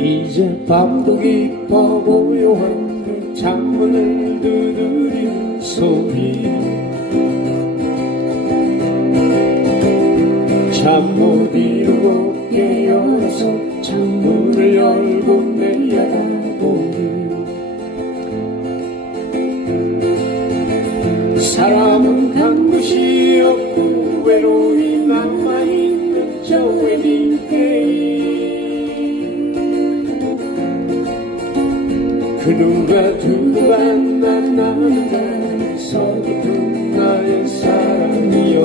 이제 밤도 깊어 고요한 창문을 두드리는 소리. 잠 못 이루고 깨어서 창문을 열고 내려다보니 그 누가 누가 만나는가 서글픈 나의 사랑이여.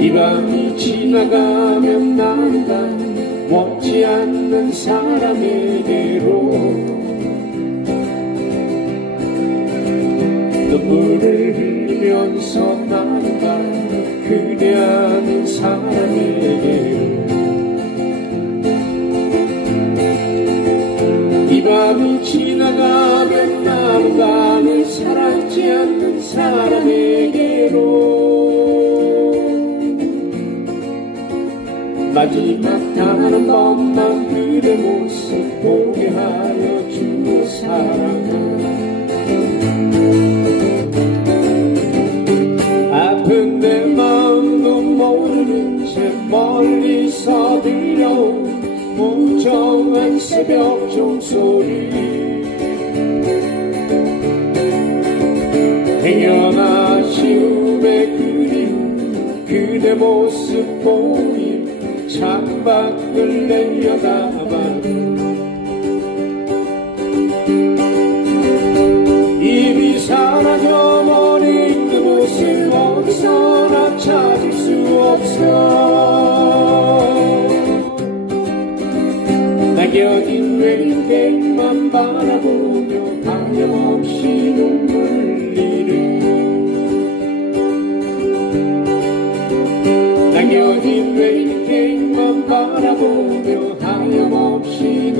이 밤이 지나가면 난가 원치 않는 사람에게로. 눈물을 흘리면서 난가 그대 아닌 사람에게 로이 밤이 지나가면 나무가는 사랑지 않는 사람에게로. 마지막 단 번만 그대 모습 보게 하여 주어 사랑아 아픈 내 마음도 모르는 채 멀리서 들려온 무정한 새벽 종소리. 행여나 시움의 그리움 그대 모습 보니 창밖을 내려다봐. 이미 사라져버린 그 모습 어디서나 찾을 수 없어 낙엽인 왼백만 바라보며 하염없이 눈물 흘리는 낙엽인 왼백만 바라보며 하염없이